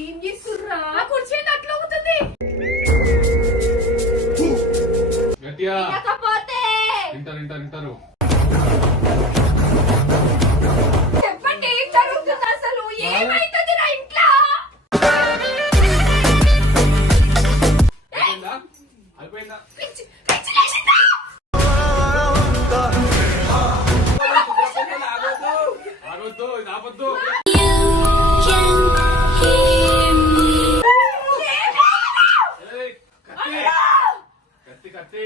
ఏం చేస్తుర్రా? కుర్చీ అట్లా అవుతుంది. వింటారు చెప్పండి, ఏం జరుగుతుంది అసలు? ఏమైతుంది నా ఇంట్లో? అయిపోయిందా? ఆగొద్దు, ఇది ఆపొద్దు. కత్తి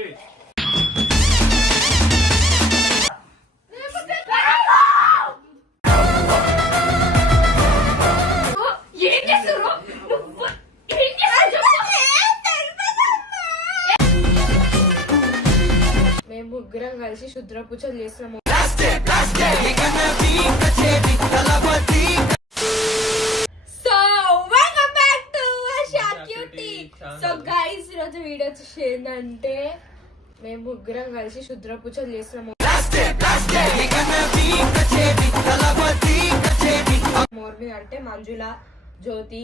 మేము ముగ్గురం కలిసి శుద్ర పూజలు చేస్తున్నాము. సో గైస్ ఈరోజు వీడియో వచ్చేసి ఏంటంటే మేము ముగ్గురం కలిసి శుద్ర పూజలు చేస్తున్నాము. మోర్మి అంటే మంజుల, జ్యోతి,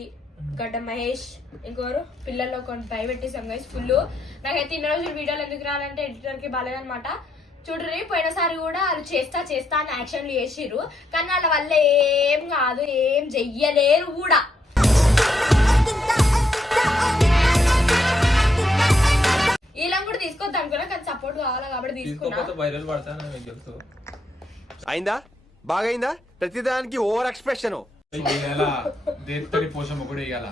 గడ్డ మహేష్, ఇంకోరు పిల్లల్లో కొన్ని భయపెట్టేసాం గైస్ ఫుల్. నాకైతే ఇన్ని రోజులు వీడియోలు ఎందుకు రాలంటే ఎడిటర్ కి బాగాలేదనమాట. చూడరి పోయినసారి కూడా వాళ్ళు చేస్తా అని యాక్షన్లు చేసిర్రు, కానీ వాళ్ళ వల్ల ఏం కాదు, ఏం చెయ్యలేరు కూడా. ఇలా కూడా తీసుకోవద్దు అనుకున్నా, కానీ సపోర్ట్ కావాలి కాబట్టి తీసుకున్నా. అయిందా? బాగైందా? ప్రతిదానికి ఓవర్ ఎక్స్ప్రెషన్. పోషమ్మ కూడా ఇవ్వాల.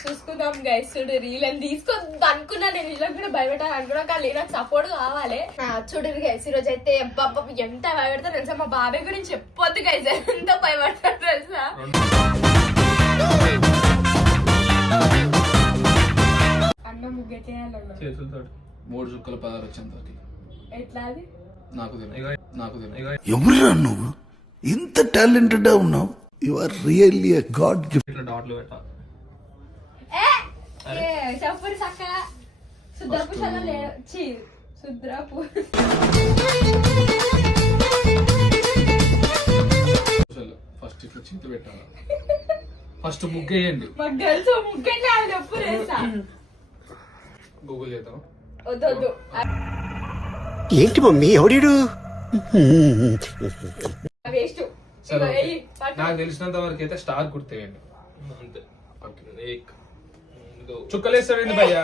చూసుకుందాం గైస్. చూడరి ఇలా తీసుకోవద్దు అనుకున్నా, నేను ఇలా కూడా భయపెట్టాలి అనుకున్నా, కానీ నాకు సపోర్ట్ కావాలి. చూడరు గైస్ ఈరోజు అయితే ఎంత భయపెడతారు తెలుసా? మా బాబాయ్ గురించి చెప్పొద్దు గైస్, ఎంత భయపడతారు తెలుసా? అన్న ముగ్గెట్టేయాలన్నా చేతులతో 3 చుక్కల 16 వచ్చేంత ఎట్లా అది నాకు తెలియదు. ఎవరురా నువ్వు? ఇంత టాలెంటెడ్ ఉన్నావు. You are really a god gift. డాట్లు పెట్టాలి. చెప్పరు సక్క శుద్రపూషలో శుద్రపూ ఫస్ట్ ఇట్లా చేతులు పెట్టాలి. ఫస్ట్ ముగ్గేయండి. మాకు తెలుసు ముగ్గండి అది చెప్పు రేసా. గూగుల్ చేద్దాం. వద్దు ఏంటి మమ్మీ ఎవడీడు? వేస్ట్. నాకు తెలిసినంత వరకు అయితే స్టార్ గుర్తేయండి అంతే. చుక్కలేస్తావేంది భయ్యా?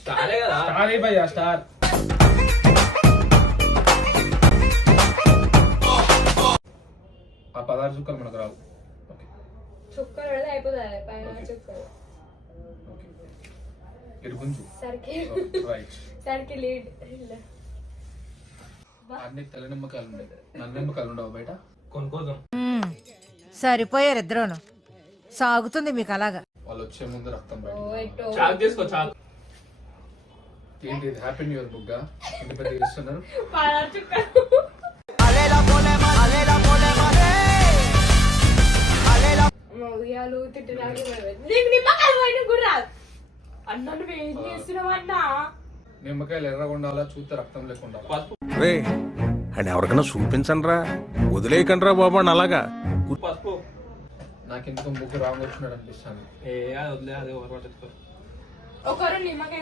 స్టార్ భయ్యా, స్టార్. ఆ 16 చుక్కలు మనకు రావు. చుక్కలు పెడితే అయిపోతుంది పైన చుక్కలు. ఇరుగుంచు సరికి లీడ్. అన్ని తెల్ల నిమ్మకాయలు ఉన్నాయి, నల్ల నిమ్మకాయలు ఉండవు బయట. కొనుక్కోదాం. సరిపోయారు ఇద్దరును. సాగుతుంది మీకు అలాగా. వాళ్ళు వచ్చే ముందు రక్తం ఏంటి హ్యాపీ న్యూ ఇయర్ బుగ్గా ఇంత పెద్ద ఇస్తున్నారు. ఉయ్యాలు తిట్టడానికి నిమ్మకాయలు పోయిన కూడా అన్న నువ్వు ఏం చేస్తున్నావు అన్నా? నిమ్మకాయలు ఎర్రగా ఉండాలా, చూస్తే రక్తం లేకుండా. అని ఎవరికైనా చూపించండి రా, వదిలేయకండి రా బాబు అని అలాగా. పసుపు నాకెందుకు ముగ్గు రాంగ్ వచ్చినాడు అనిపిస్తాను. ఒకరు నిమ్మకాయ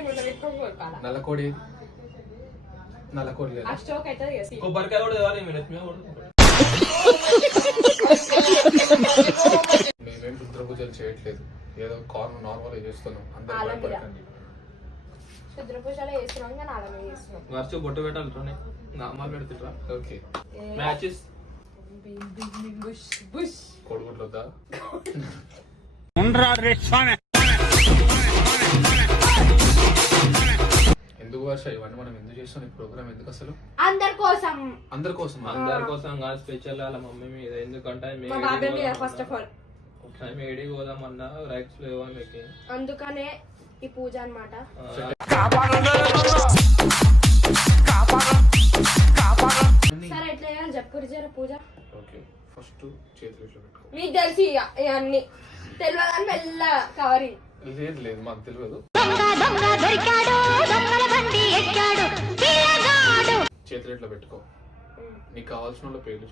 నల్లకోడి లేదు. అష్టోక్ అయితే కొబ్బరికాయ మేమేం రుద్ర పూజలు చేయట్లేదు, ఏదో నార్మల్ చేస్తున్నాం. అందరూ భయపడకండి. రుద్ర పూజలు చేస్తున్నాం కానీ ఆడమే చేస్తున్నాం. నర్సు బొట్టు పెట్టాలి నామాలు పెడుతుంటా. ఓకే మ్యాచెస్ కొడుగుట్లు వద్దా? ఎందుకు వర్ష ఇవన్నీ మనం ఎందుకు చేస్తాం? ఈ ప్రోగ్రామ్ ఎందుకు అసలు? అందరి కోసం కాదు, స్పెషల్ వాళ్ళ మమ్మీ మీద. ఎందుకంటే ఫస్ట్ ఆఫ్ ఆల్ ఏడికి పోదామన్నా రైట్స్ లేవు ఆమెకి, అందుకనే ఈ పూజ అన్నమాట. సరే ఎట్లా చేయాలి చెప్పు జర పూజ. ఓకే ఫస్ట్ చేతులు ఇట్లా పెట్టుకో. మీకు తెలిసి ఇవన్నీ తెలియదని మెల్ల కవరి. లేదు మాకు తెలియదు. చేతులు ఇట్లా పెట్టుకో. నీకు కావాల్సిన వాళ్ళ పేర్లు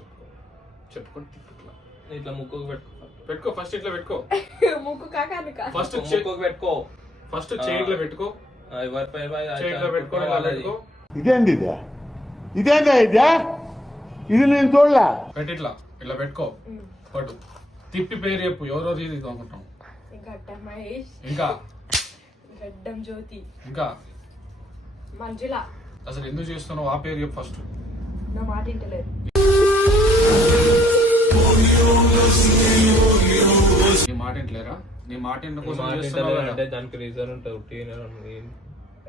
చెప్పుకొని ఇట్లా ఇట్లా ముక్కుకు పెట్టుకో. పెట్టుకో ఫస్ట్ ఇట్లా పెట్టుకో. ముక్కు కాక ఫస్ట్ పెట్టుకో. ఫస్ట్ చేయిట్లో పెట్టుకో. చేయిట్లో పెట్టుకో. పెట్టుకో. ఇదేందా ఇదే ఇది నేను చూడలే. పెట్టి ఇట్లా ఇట్లా పెట్టుకో. పట్టు తిప్పి పేరు చెప్పు. ఎవరో ఇది అనుకుంటాం. గడ్డం మహేష్, ఇంకా గడ్డం జ్యోతి, ఇంకా మంజుల. అసలు ఎందుకు చేస్తున్నావు ఆ పేరు చెప్పు ఫస్ట్. నా మాట వింటలేదు. నీ మాట ఇంట్లేరా? నీ మాట ఇంటి కోసం చేస్తున్నావు కదా. అంటే దానికి రీజన్ ఉంటుంది.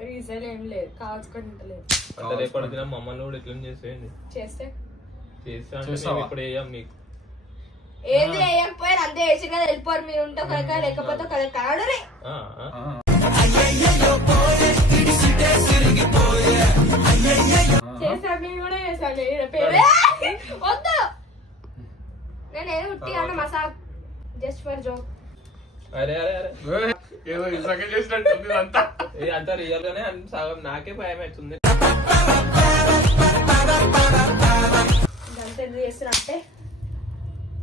రీజన్ ఏం లేదు, కాల్చుకొని వింటలేదు. అంటే రేపటి దినం మమ్మల్ని కూడా ఇట్లా చేసేయండి. చేస్తే చేస్తాం ఇప్పుడు వేయం మీకు. ఏది వేయకపోయారు అంతే వేసి కదా వెళ్ళిపోరు. మీరు ఉంటే కనుక లేకపోతే కదా కాడరే. చేసాను నేను కూడా చేశాను. పేరే వద్దు. నేను ఉట్టి అన్న మసా జస్ట్ ఫర్ జోక్. అరే అరే అరే ఏదో ఇన్సర్ట్ చేసినట్టుంది అంతా. ఇది అంతా రియల్ గానే సగం నాకే భయం అవుతుంది. ఇదంతా ఎందుకు చేస్తున్నా అంటే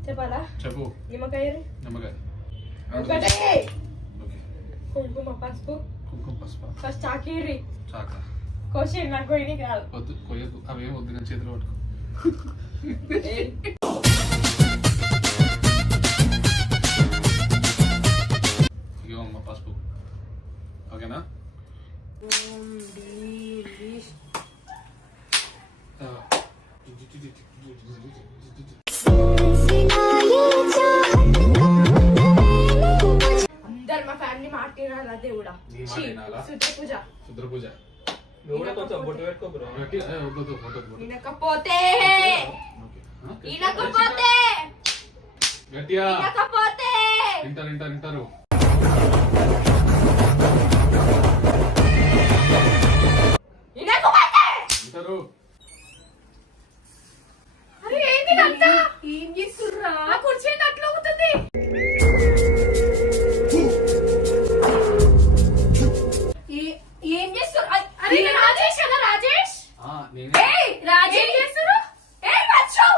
చెప్పాలా? చెప్పు. నిమ్మకాయ నిమ్మకాయ, ఒకటే కుంకుమ పసుపు. కుంకుమ పసుపు, ఫస్ట్ చాకీరి చాక. క్వశ్చన్ నాకు పోయి కాదు. వద్దు కొయ్యకు, అవేం వద్దు. నేను చేతిలో పట్టుకో. ఇవ్వమ్మ పసుపు. ఓకేనా? అందరు మా ఫ్యామిలీ మాట్లాడాలి. అదే కూడా శుద్ర పూజ. శుద్ర పూజ. నువ్వు కూడా కొంచెం బొట్టు పెట్టుకో బ్రో. వినకపోతే గట్టిగా వినకపోతే వింటారు. వింటారు. అరే ఏంటి ఇదంతా? ఏం చేస్తుర్రా? ఆ కుర్చీ అట్లా అవుతుంది. ఏం చేస్తుర్రు? అరే రాజేష్ కదా, రాజేష్. నేనే ఏయ్ రాజేష్ ఏం చేస్తుర్రు? ఏయ్ వచ్చు.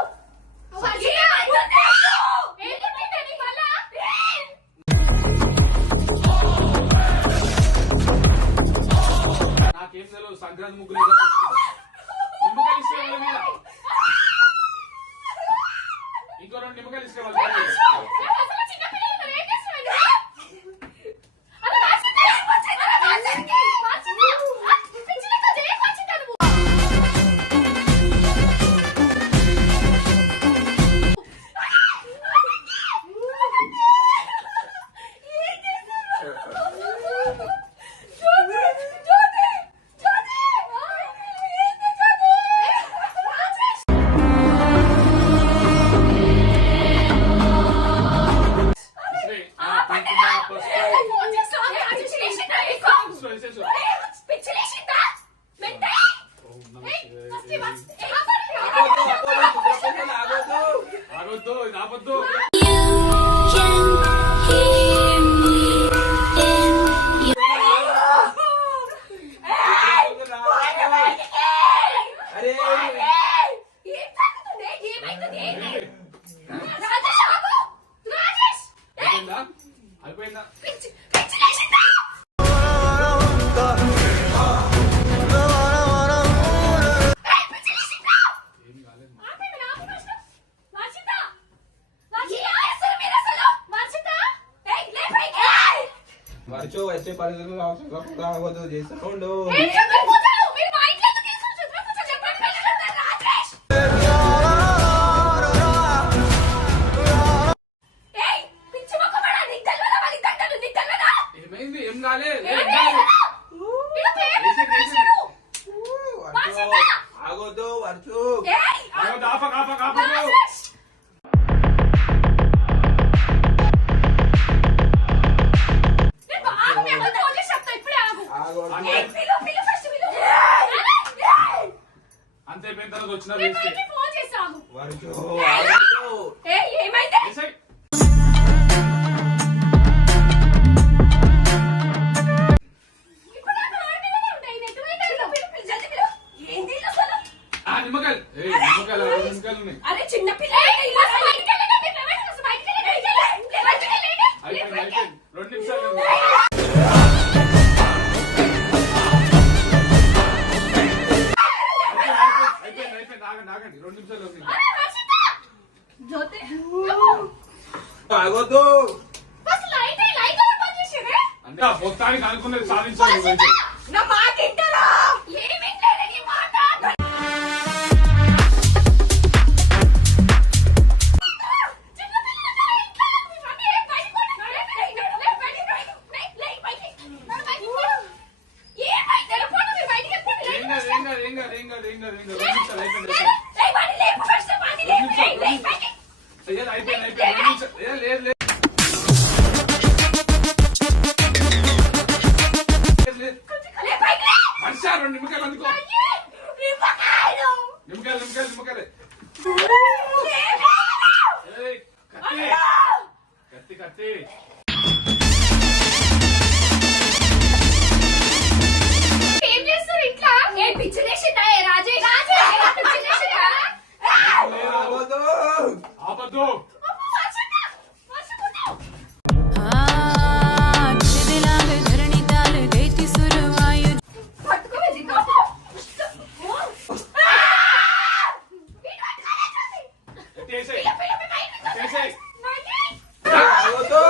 నాకేం తెలియదు. సంక్రాంతి ముగ్గులు నిమ్మకాయలు ఇస్తే వాళ్ళ మీద. ఇంకో 2 నిమ్మకాయలు ఇస్తే వాళ్ళ మీద. ఆగొద్దు, ఇది ఆపొద్దు. అయిపోయిందా? వర్చో వచ్చే పరిస్థితులు రావద్దు చేస్తుండు. ఏమైంది? ఏం కాలేదు. ఆగొద్దు వర్చు. అంతే అయిపోయిన తర్వాత వచ్చిన వేస్తే వర్చు ఆగొద్దు. ఫస్ట్ లైట్ ఎవరు బంద్ చేసిర్రే? అంటే ఆ మొత్తానికి అనుకున్నది సాధించాలి నువ్వైతే. నా మాట వింటారా? ఏమి వినలేదే నీ మాట. కత్తి ఏం చేస్తారు ఇంట్లో? ఏ పిచ్చిలేసిందా ఏ రాజే? రాజే పిచ్చిలేసిందా? ఆగొద్దు. ఆపద్దు. ఆగొద్దు.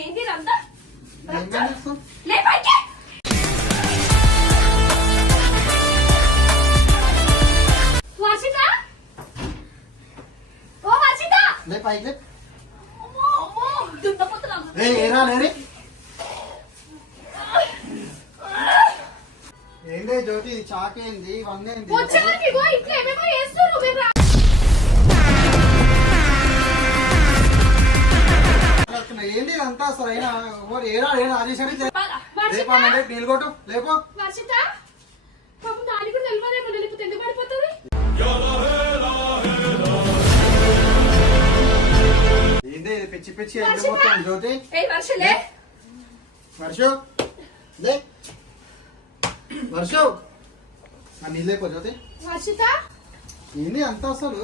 ఏంటి రందా? లే పైకి. వర్షిత ఓ వర్షిత లే పైకి అమ్మో అమ్మో దున్నపోతున్నా. ఏరా లేరి ఏందే జ్యోతి చాకేంది ఇవన్నీ వచ్చేవారికి ఇగో ఇట్లా ఏమేమో చేస్తున్నారు మీరు. ఏంది ఇదంతా అసలు అయినా ఏరా ఏరా రాజేశ్వరి వర్షిత నీళ్ళు కొట్టు లేపో వర్షిత పాపం దానికి కూడా తెలియదేమో లేకపోతే ఎందుకు పడిపోతుంది? ఏంది ఇది పిచ్చి పిచ్చి వెళ్ళిపోతాం జ్యోతి ఏ వర్షలే వర్షు లే వర్షు ఆ నీళ్ళు లేపో జ్యోతి వర్షిత ఏంది అంతా అసలు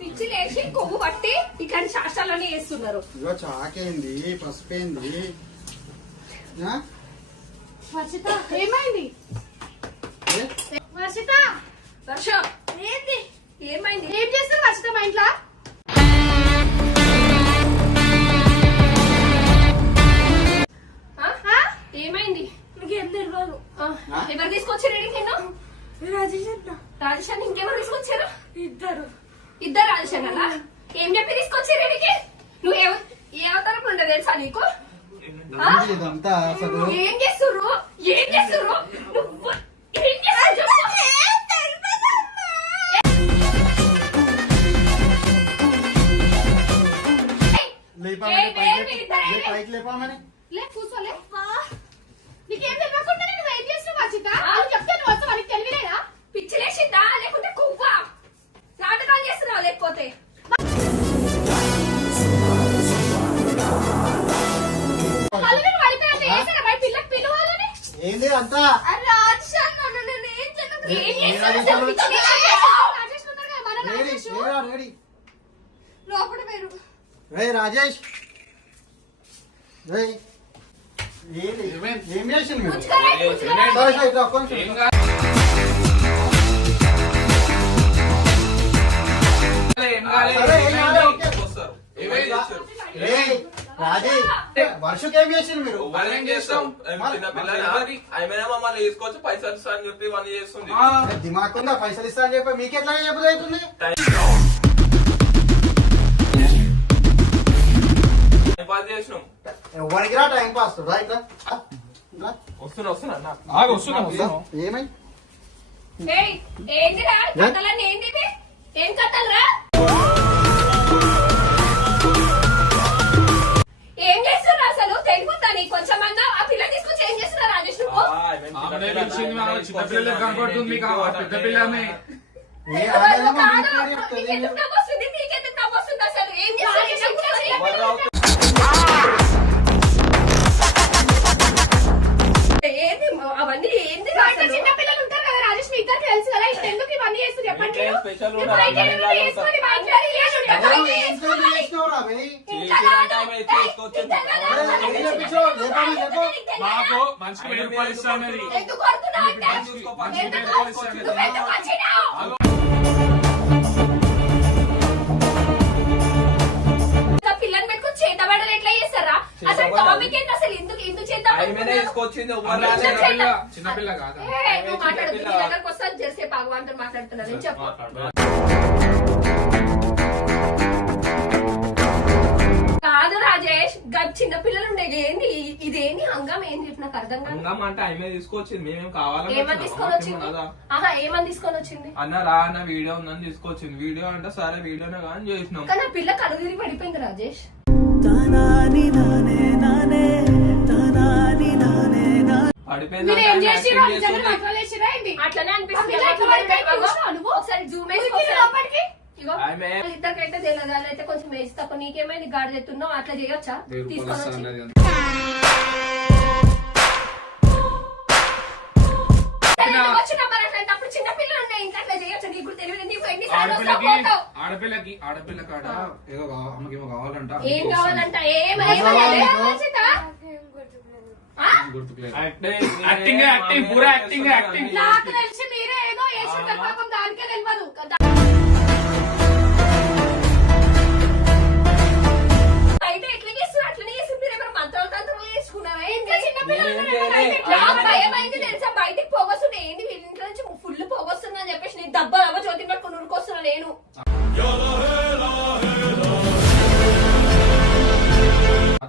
పిచ్చి లేచి కొవ్వు పట్టి ఇట్లాంటి శాస్త్రాలన్నీ చేస్తున్నారు. ఇగో చాకేంది పసుపేంది ఆ? వర్షిత ఏమైంది? ఏ? వర్షిత వర్ష ఏంది ఏమైంది? ఏం చేస్తారు వర్షిత మా ఇంట్లో? ఏమైంది? నీకేం తెలియదు. ఎవరు తీసుకొచ్చారు ఇక్కడికి? రాజేష్ అన్న ఇంకెవరు తీసుకొచ్చారు? ఇద్దరు రాజేష్ అన్న ఏం చెప్పి తీసుకొచ్చారు ఇక్కడికి? నువ్వు ఏ అవతారం ఉండదు తెలుసా నీకు? ఏంది ఇదంతా అసలు ఏం చేస్తుర్రు? ఏం చేస్తుర్రు? నువ్వు ఏం చేస్తుర్రు? లేపామని పైకి లేపామని లే కూర్చోలే. నీకేం తెలియకుండా నువ్వు ఏం చేస్తున్నావు వర్షిత? వాళ్ళు చెప్తే నువ్వు వస్తావు, వాళ్ళకి తెలియలేదా? పిచ్చిలేసిందా లేకుంటే కువ్వా? నాటకాలు చేస్తున్నావు లేకపోతే పల్లెని పడిపోయాక వేసారా మరి పిల్లకి పిలవాలని? ఏంది అంతా రాజేష్ అన్న నేను ఏం చేయను. ఏం చేస్తావు? రాజేష్ ఉన్నారు కదా, మన రెడీ రాజేష్. ఏరా రెడీ లోపల పేరు రే రాజేష్ రే ఏంది ఏం చేసింది మీరు సరే సరే ఇట్లా ఒక్క నిమిషం. ఏం కాదు. ఏం కాలేదు. సరే, ఏం కాలేదు, ఓకే. వస్తారు. ఏమేం చేస్తారు? రే రాజేష్ వర్షకి ఏం చేసింది మీరు వాళ్ళేం చేస్తాం? చిన్న పిల్లలు ఆమె మమ్మల్ని తీసుకోవచ్చు పైసలు ఇస్తా అని చెప్పి ఇవన్నీ చేస్తుంది. దిమాగ్ ఉందా పైసలు ఇస్తా అని చెప్పి మీకు ఎట్లా చెప్పదు అవుతుంది టైం పాస్ చేసినాం. ఎవరికి రా టైం పాస్ రైట్ వస్తున్నా ఏమై ఏయ్, ఏంటిరా కథలన్నీ ఏంటివి? ఏం కథలరా? ఏం చేస్తున్నారు అసలు? అయిపోతా నీకు కొంచెమన్నా ఆ పిల్ల తీసుకొని చేంజ్ చేస్తున్నా రాజేష్ నువ్వు చిన్నపిల్లలు కనపడుతుంది మీకు పెద్ద పిల్లమే నీకెందుకు నవ్వు వస్తుంది నీకెందుకు నవ్వు వస్తుంది అసలు ఏం చేస్తావు ఏంది అవన్నీ ఏంది చిన్న పిల్లలు ఉంటారు కదా రాజేష్ మీ ఇద్దరికి తెలుసు కదా ఎందుకు ఇవన్నీ చేస్తారు చెప్పండి మాకు మనిషికి 1000 రూపాయలు ఇస్తానది పిల్లని పెట్టుకుని చేతబడలు ఎట్లా చేస్తారా అసలు టాపిక్ ఏంటి అసలు ఎందుకు ఎందుకు చేద్దాం చిన్నపిల్ల కాదా నువ్వు మాట్లాడుతుంది నీ దగ్గరకు వస్తా జరిసే భగవంతుడు మాట్లాడుతున్నా నేను చెప్పు కాదు రాజేష్ చిన్న పిల్లలు ఉండేది ఏంది ఇదేంది హంగం ఏంది నాకు అర్థం కాదు హంగం అంటే ఆమె తీసుకొచ్చింది మేమేం కావాలని ఏమని తీసుకొని వచ్చింది ఏమని తీసుకొని వచ్చింది అన్న రా అన్న వీడియో ఉందని తీసుకొచ్చింది వీడియో అంటే సరే వీడియోనే కానీ చేసినాం కానీ ఆ పిల్ల కళ్ళు తిరిగి పడిపోయింది రాజేష్ అట్లనే అనిపిస్తుంది ఒకసారి జూమ్ ఇద్దరికైతే తెలియదు అయితే కొంచెం వేసి తప్ప నీకేమైంది గాడి చెప్తున్నావు అట్లా చేయొచ్చా తీసుకొని వచ్చినప్పుడు చిన్న పిల్లలు ఉన్నాయి ఇంకా అట్లా చేయొచ్చు నీకు తెలియదు నీకు ఆడపిల్లకి ఆడపిల్ల కాడ ఏదో అమ్మకేమో కావాలంట ఏం కావాలంట యాక్టింగ్ పూరా యాక్టింగ్ నాకు తెలిసి మీరే ఏదో వేసుకుంటారు పాపం దానికే తెలియదు బయట ఎట్లా చేస్తున్నారు అట్లనే చేసి మీరు ఏమైనా మంత్రాలు తంత్రాలు చేసుకున్నారా భయం అయితే తెలుసా బయటికి పోవస్తుంది ఏంటి వీళ్ళ ఇంట్లో నుంచి ఫుల్ పోవస్తుంది అని చెప్పేసి నేను దెబ్బ జ్యోతి పట్టుకుని ఉరుకొస్తున్నా నేను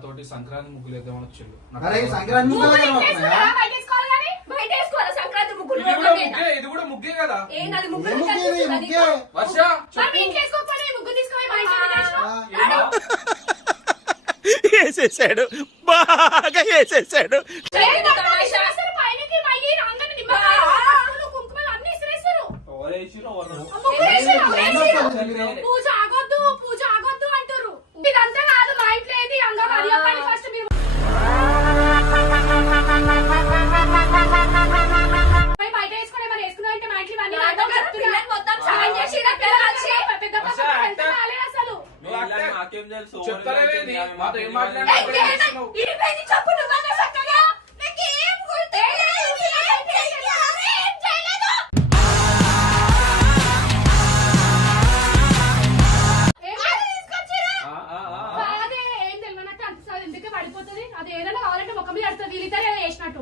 తోటి సంక్రాంతి ముగ్గులు వేద్దామని వచ్చిండు సంక్రాంతి బయట వేసుకోవాలా సంక్రాంతి ముగ్గులు ఇది కూడా ముగ్గే కదా ఏంటది ముగ్గులు వర్ష ముగ్గు తీసుకొని వేసేసాడు బాగా వేసేసాడు పూజ ఆగొద్దు పూజ ఆగొద్దు అంటారు ఇదంతా కాదు మా ఇంట్లో ఏది అంగ ఫస్ట్ మీరు బయట వేసుకునే మరి వేసుకున్నా అంటే మా ఇంట్లో మొత్తం సాయం చేసి అసలు చెప్పు నువ్వు చక్కగా పడిపోతుంది అది ఏదైనా కావాలంటే ముఖం మీద అడుతుంది వీళ్ళిద్దరు వేసినట్టు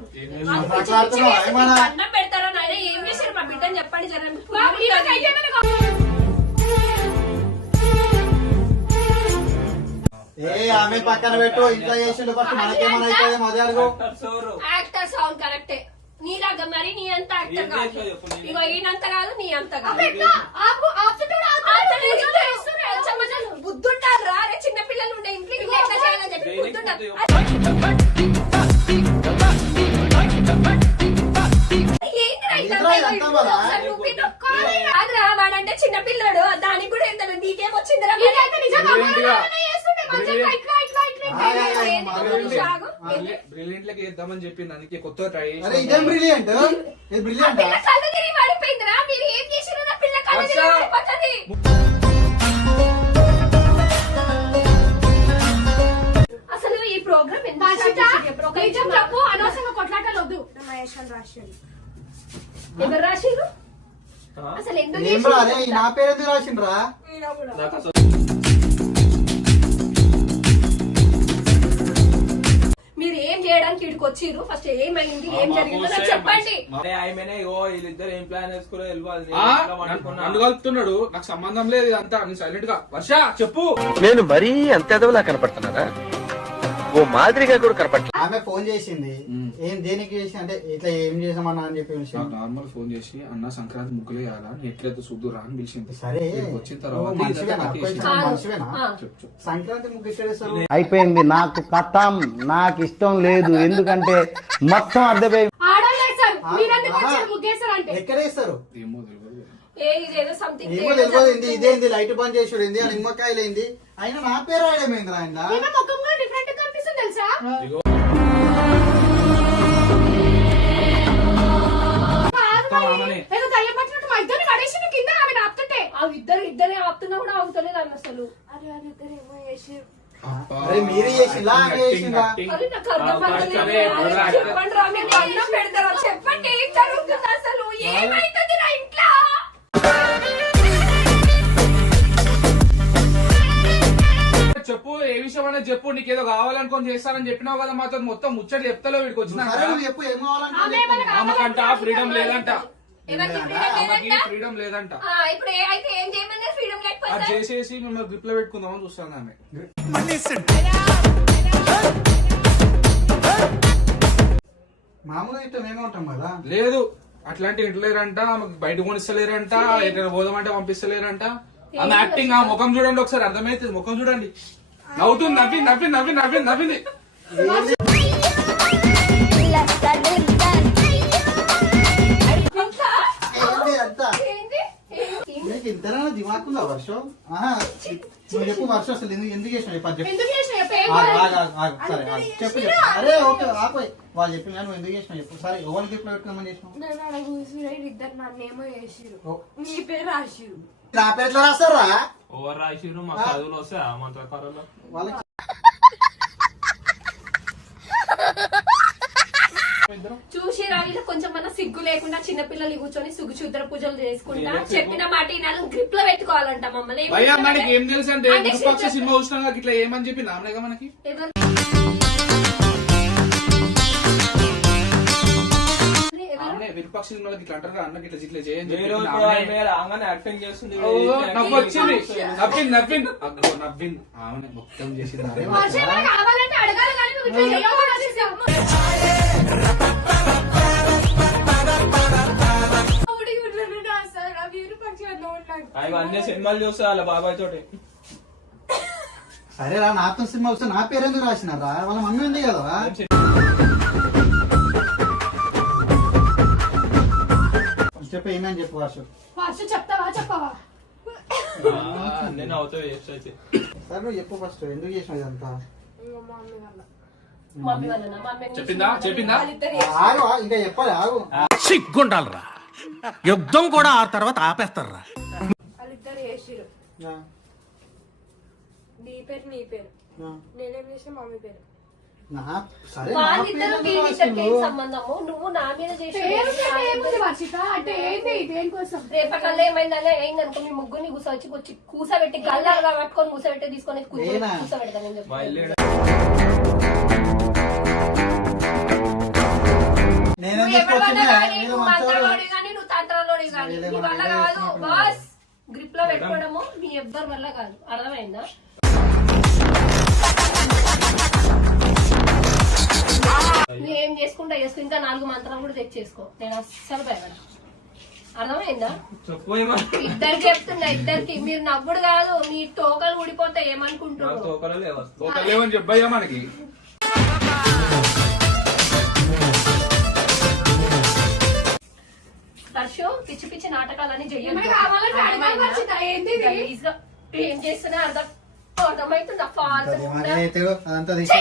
అన్నం పెడతారా నాయన ఏం చేశారు మా బిడ్డని చెప్పండి ఆమె పక్కన పెట్టు ఇంట్లో చేసిండు ఫస్ట్ మనకేమన్నా అవుతుంది మొదటి అడుగు యాక్టర్ సౌండ్ కరెక్టే నీలాగా మరి నీ అంత యాక్టర్ కాదు ఇగో ఈయనంత కాదు నీ అంత కాదు బుద్ధుంటారు అరే చిన్న పిల్లలు ఉండే ఇంట్లో ఇట్లా ఎట్లా చేయాలని చెప్పి బుద్ధుంటారు అదిరా వాడంటే చిన్న పిల్లడు దానికి కూడా ఎంత నీకేమొచ్చిందిరా బ్రిలియంట్ లకి వేద్దామని చెప్పింది అందుకే కొత్త ట్రై ఇదేం బ్రిలియంట్ బ్రిలియంట్ కళ్ళు తిరిగి పడిపోయిందిరా మీరు ఏం చేసినా నా పిల్ల కళ్ళు తిరిగి పడిపోతుంది అసలు ఈ ప్రోగ్రామ్ ఎంత చెప్పు అనవసరంగా కొట్లాటలు వద్దు ఎవరు రాసిండ్రు అసలు ఎందుకు నా పేరు ఎందుకు రాసిండ్రా మీరు ఏం చేయడానికి ఇక్కడికి వచ్చిర్రు ఫస్ట్ ఏమైంది ఏం జరిగిందో నాకు చెప్పండి వీళ్ళిద్దరు ఏం ప్లాన్ వేసుకుని వెళ్ళిపోవాలి నన్ను కలుపుతున్నాడు నాకు సంబంధం లేదు అంతా సైలెంట్ గా వర్ష చెప్పు నేను మరీ అంత ఎదవలా కనపడుతున్నారా ఓ మాదిరిగా కూడా కనపట్ల. ఆమె ఫోన్ చేసింది, ఏం దేనికి చేసి అంటే ఇట్లా ఏం చేసామన్నా అని చెప్పి పిలిచింది. నాకు నార్మల్ ఫోన్ చేసి అన్న సంక్రాంతి ముగ్గులు వేయాలా ఎట్లయితే చూద్దురా అని పిలిచింది. సరే వచ్చిన నువ్వు మనిషివేనా? కొంచెం మనిషివేనా? సంక్రాంతి ముగ్గు ఎక్కడ వేస్తారు? అయిపోయింది, నాకు కథం, నాకు ఇష్టం లేదు. ఎందుకంటే మొత్తం అర్థమై ఎక్కడ వేస్తారు? ఏమో తెలియదు. ఏమో తెలియదు. ఇదేంది లైట్ బంద్ చేసుడు ఏంది, ఆ నిమ్మకాయలు ఏంది, అయినా నా పేరు రాయడమేంది ఆయన. ఇద్దరే ఆపుతున్నా కూడా ఆగుతలేదు అన్న అసలు. అరే అది ఇద్దరు ఏమో చేసి అరే మీరు చేసిందా ఆమె చేసిందా? చెప్పండి ఏం జరుగుతుంది అసలు, ఏమైతుంది నా ఇంట్లో? చెప్పు, ఏ విషయం అనేది చెప్పు. నీకేదో కావాలనుకొని చేస్తానని చెప్పినావు కదా మాతో, మొత్తం ముచ్చట చెప్తాలో వీడికి వచ్చినా సరే నువ్వు చెప్పు, ఏం కావాలంటే ఆమెకంట ఫ్రీడమ్ లేదంట. ఎవరికి ఫ్రీడమ్ లేదంట. ఇప్పుడు అయితే ఏం చేయమన్నారు? ఫ్రీడమ్ అది లేకపోతే చేసేసి మిమ్మల్ని గ్రిప్ లో పెట్టుకుందామని చూస్తాను ఆమె. మామూలుగా ఇట్లా మేమే ఉంటాం కదా. లేదు, అట్లాంటి ఇంట్లేరంట, ఆమెకు బయట కొనిస్తలేరంట, ఎక్కడ పోదామంటే పంపిస్తలేరంట. ఆమె యాక్టింగ్, ఆ ముఖం చూడండి ఒకసారి, అర్థమైతుంది. ముఖం చూడండి, నవ్వుతుంది, నవ్వింది. ఏంటి అంతా? నీకు ఇంతనా దిమాకుందా వర్షం? నువ్వు చెప్పు వర్షం అసలు ఎందుకు చేసినావు చెప్పు. సరే చెప్పు. అరే ఓకే ఆపోయి వాళ్ళు చెప్పిన నువ్వు ఎందుకు చేసినావు చెప్పు. సరే ఎవరికి గిఫ్ట్ పెట్టుకోమని చేసినావు? ఇద్దరు నన్నేమో చేసిరు, నీ పేరు రాసిరు. నా పేరు ఎట్లా రాస్తారా? ఓవర్ రాసిరు, మా చదువులు వస్తే ఆ మంత్రకారులు వాళ్ళకి చూసి రావిలో కొంచెం మన సిగ్గు లేకుండా చిన్నపిల్లలు కూర్చొని శుద్ర పూజలు చేసుకుంటా చెప్పిన మాట ఈనాడు గ్రిప్ లో పెట్టుకోవాలంట మమ్మల్ని. భయ్యా మనకి ఏం తెలుసు అంటే విరూపాక్ష సినిమా చూసినా ఇట్లా ఏమని చెప్పి నామలేగా మనకి. విరూపాక్ష సినిమాకి ఇట్లా అంటారు అన్నకి ఇట్లా చేయని రాగానే యాక్టింగ్ చేస్తుంది. నవ్వు వచ్చింది, నవ్వింది ఆమె మొత్తం చేసింది. కావాలంటే అడగాలి కానీ నువ్వు ఇట్లా చేయకూడదు. అన్ని సినిమాలు చూస్తా వాళ్ళ బాబాయ్ తోటి. సరేరా నాతో సినిమా వస్తే నా పేరు ఎందుకు రాసినారా? వాళ్ళ మమ్మీ ఉంది కదా. చెప్పు ఏమని చెప్పు వర్షం. చెప్తావా చెప్పవా? నేను అవుతావు వేస్ట్ అయితే. సరే నువ్వు చెప్పు ఫస్ట్ ఎందుకు చేసినావు ఇదంతా? చెప్పిందా? ఆగు ఇంకా చెప్పాలి, ఆగు. సిగ్గుండాలరా, యుద్ధం కూడా ఆ తర్వాత ఆపేస్తారా. వాళ్ళిద్దరు చేసిరు. నీ పేరు నేనేం చేసిన మమ్మీ పేరు. సరే నా పేరు ఎందుకు రాసినావు? సంబంధము నువ్వు నా మీద చేసి దేనికోసం రేపకల్లా ఏమైందనే అయిందనుకో మీ ముగ్గురిని కూసొచ్చి కూసబెట్టి గల్లాలుగా పట్టుకొని కూసబెట్టి తీసుకొని కూసబెడతాను చెప్పి. నేనేం నువ్వు ఎవరివల్ల చెప్పుకొచ్చినా కానీ, మీరు నువ్వు మంచోడు. మంత్రలోడి కానీ నువ్వు తంత్రలోడి కానీ నీ వల్ల కాదు బాస్. గ్రిప్ లో పెట్టుకోవడము నీ ఎవ్వరి వల్ల కాదు, అర్థమైందా? నువ్వు ఏం చేసుకుంటా చేసుకో, ఇంకా 4 మంత్రాలు కూడా తెచ్చేసుకో, నేను అస్సలు భయపడ. అర్థమైందా? ఇద్దరికి చెప్తున్నా, ఇద్దరికి. మీరు నవ్వుడు కాదు, మీ తోకలు ఊడిపోతాయి. ఏమనుకుంటున్నావు? లేవని చెప్పయ్యా మనకి. హర్షు పిచ్చి పిచ్చి నాటకాలని చెయ్యండి. ఏం చేస్తున్నా అర్థమవుతుందా? అదంతా తీసి